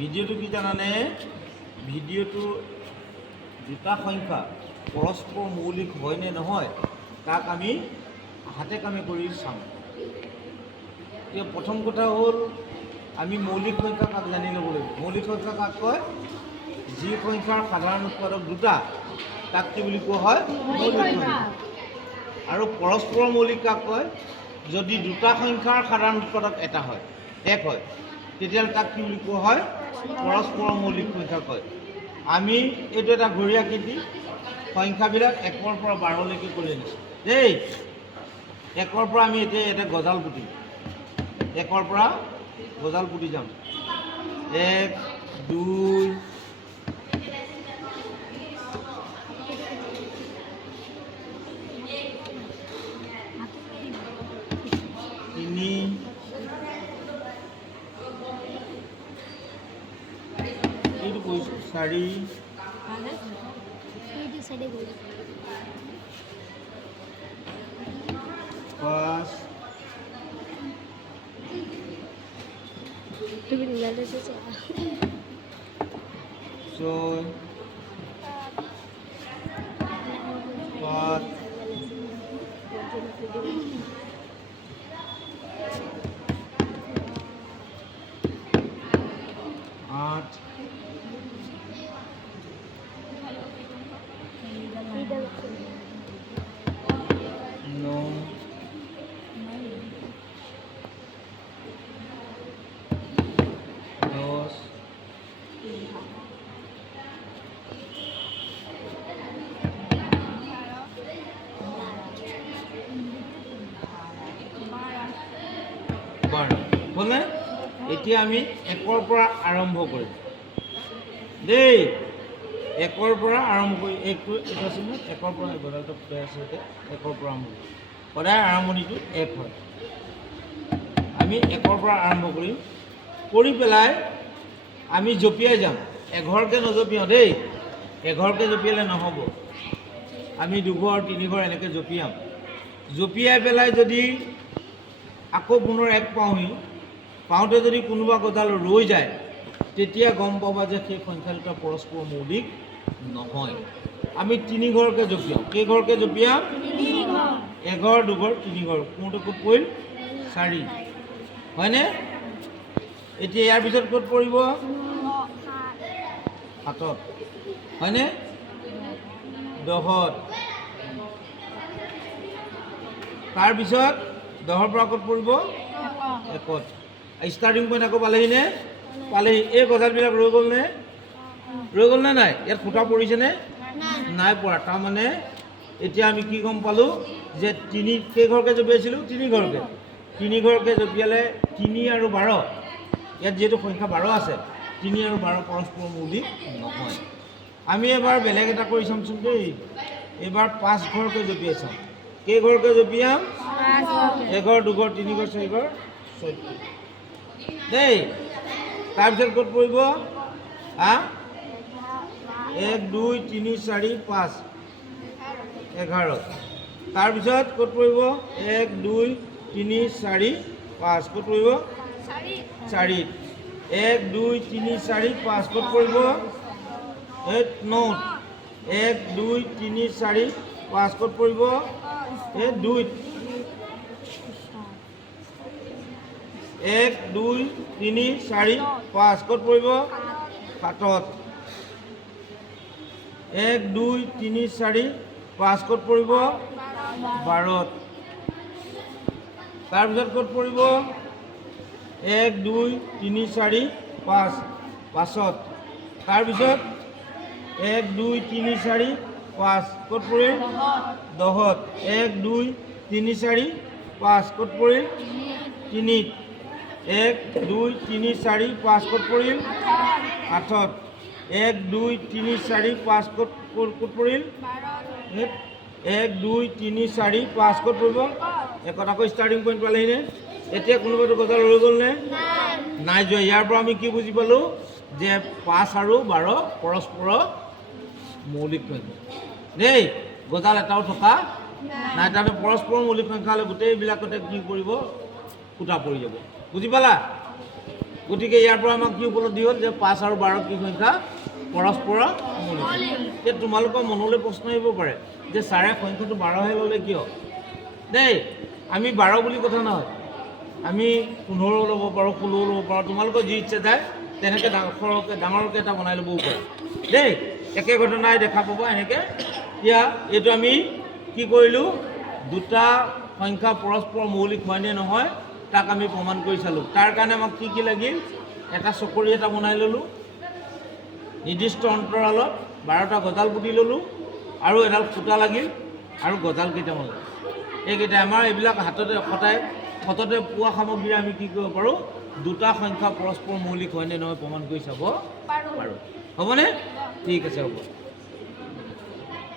ভিডিঅ'টো কি জানানে? ভিডিঅ'টো দুটা সংখ্যা পৰস্পৰ মৌলিক হয় নে নহয় তাক আমি হাতে কামে কৰি চাম। এতিয়া প্ৰথম কথা হ'ল আমি মৌলিক সংখ্যা কাক জানি ল'ব লাগিব। মৌলিক সংখ্যা কাক কয়? যি সংখ্যাৰ সাধাৰণ উৎপাদক দুটা তাক কি বুলি কোৱা হয়? মৌলিক সংখ্যা। আৰু পৰস্পৰ মৌলিক কাক কয়? যদি দুটা সংখ্যাৰ সাধাৰণ উৎপাদক এটা হয়, এক হয়, তেতিয়াহ'লে তাক কি বুলি কোৱা হয়? পৰস্পৰ মৌলিক সংখ্যা কয়। আমি এইটো এটা ঘড়ী আকৃতি, সংখ্যাবিলাক 1ৰ পৰা 12লৈকে কৰি আনিছোঁ দেই। 1ৰ পৰা আমি এতিয়া ইয়াতে গজাল পুতিম। 1ৰ পৰা গজাল পুতি যাম। 1, 2, 3, 4, 5, 6, 7, 8, 9, 10, 12 হ'লনে? এতিয়া আমি 1ৰ পৰা আৰম্ভ কৰিম দেই। 1ৰ পৰা আৰম্ভ কৰি এইটো আছে নহয়, 1ৰ পৰা গজালটো ফুটাই আছে এতিয়া। 1ৰ পৰা আৰম্ভ কৰিম, সদায় আৰম্ভণিটো 1 হয়। আমি 1ৰ পৰা আৰম্ভ কৰিম, কৰি পেলাই আমি জঁপিয়াই যাম। এঘৰকৈ নজঁপিয়াওঁ দেই, এঘৰকৈ জঁপিয়ালে নহ'ব। আমি 2 ঘৰ 3 ঘৰ এনেকৈ জঁপিয়াম। জঁপিয়াই পেলাই যদি আকৌ পুনৰ 1 পাওঁহি, পাওঁতে যদি কোনোবা গজাল ৰৈ যায়, তেতিয়া গম পাবা যে সেই সংখ্যা দুটা পৰস্পৰ মৌলিক নহয়। আমি 3 ঘৰকৈ জঁপিয়াওঁ। কেইঘৰকৈ জঁপিয়াম? 1 ঘৰ 2 ঘৰ 3 ঘৰ। কোনটো ক'ত পৰিল? 4 হয়নে? এতিয়া ইয়াৰ পিছত ক'ত পৰিব? 7ত হয়নে? 10ত। তাৰপিছত 10ৰ পৰা ক'ত পৰিব? 1ত। ষ্টাৰ্টিং পইণ্ট আকৌ পালেহিনে? পালেহি। এই গজালবিলাক ৰৈ গ'লনে? ৰৈ গ'লনে নাই? ইয়াত ফুটা পৰিছেনে? নাই পৰা। তাৰমানে এতিয়া আমি কি গম পালোঁ যে কেইঘৰকৈ জঁপিয়াইছিলোঁ? 3 ঘৰকৈ। 3 ঘৰকৈ জঁপিয়ালে 3 আৰু 12, ইয়াত যিহেতু সংখ্যা 12 আছে, 3 আৰু 12 পৰস্পৰ মৌলিক নহয়। আমি এবাৰ বেলেগ এটা কৰি চামচোন দেই। এইবাৰ 5 ঘৰকৈ জঁপিয়াই চাম। কেইঘৰকৈ জঁপিয়াম? 1 ঘৰ 2 ঘৰ 3 ঘৰ 4 ঘৰ 14 দেই। তাৰপিছত ক'ত পৰিব? 1 2 3 4 5 11। তাৰপিছত ক'ত পৰিব? 1 2 3 4 5 ক'ত পৰিব? 4। 1 2 3 4 5 ক'ত পৰিব? 9। 1 2 3 4 5 ক'ত পৰিব? 2। 1 2 3 4 5 ক'ত পৰিব? 7ত। 1 2 3 4 5 ক'ত পৰিব? 12ত। তাৰপিছত ক'ত পৰিব? 1 2 3 4 5 5ত। তাৰপিছত 1 2 3 4 5 ক'ত পৰিল? 10ত। 1 2 3 4 5 ক'ত পৰিল? 3ত। 1 2 3 4 5 ক'ত পৰিল? 8ত। 1 2 3 4 5 ক'ত পৰিল? 1 2 3 4 5 ক'ত পৰিব? 1ত। আকৌ ষ্টাৰ্টিং পইণ্ট পালেহিনে? এতিয়া কোনোবাটো গজাল ৰৈ গ'লনে? নাই যোৱা। ইয়াৰ পৰা আমি কি বুজি পালোঁ যে 5 আৰু 12 পৰস্পৰ মৌলিক সংখ্যা দেই। গজাল এটাও থকা নাই। তাৰমানে পৰস্পৰ মৌলিক সংখ্যা হ'লে গোটেইবিলাকতে কি কৰিব? ফুটা পৰি যাব। বুজি পালা? গতিকে ইয়াৰ পৰা আমাক কি উপলব্ধি হ'ল যে 5 আৰু 12 কি সংখ্যা পৰস্পৰ মৌলিক। এতিয়া তোমালোকৰ মনলৈ প্ৰশ্ন আহিব পাৰে যে ছাৰে সংখ্যাটো 12হে ল'লে কিয়? দেই আমি 12 বুলি কথা নহয়, আমি 15 ল'ব পাৰোঁ, 16 ল'ব পাৰোঁ, তোমালোকৰ যি ইচ্ছা যায় তেনেকৈ ডাঙৰকৈ এটা বনাই ল'বও পাৰা দেই। একে ঘটনাই দেখা পাব এনেকৈ। এতিয়া এইটো আমি কি কৰিলোঁ, দুটা সংখ্যা পৰস্পৰ মৌলিক হয়নে নহয় তাক আমি প্ৰমাণ কৰি চালোঁ। তাৰ কাৰণে আমাক কি কি লাগিল, এটা চকৰি এটা বনাই ল'লোঁ, নিৰ্দিষ্ট অন্তৰালত 12টা গজাল পুতি ল'লোঁ, আৰু এডাল ফুটা লাগিল, আৰু গজাল কেইটামান লাগিল। এইকেইটাই আমাৰ এইবিলাক সততে পোৱা সামগ্ৰীৰে আমি কি কৰিব পাৰোঁ, দুটা সংখ্যা পৰস্পৰ মৌলিক হয়নে নহয় প্ৰমাণ কৰি চাব পাৰোঁ। হ'বনে? ঠিক আছে, হ'ব।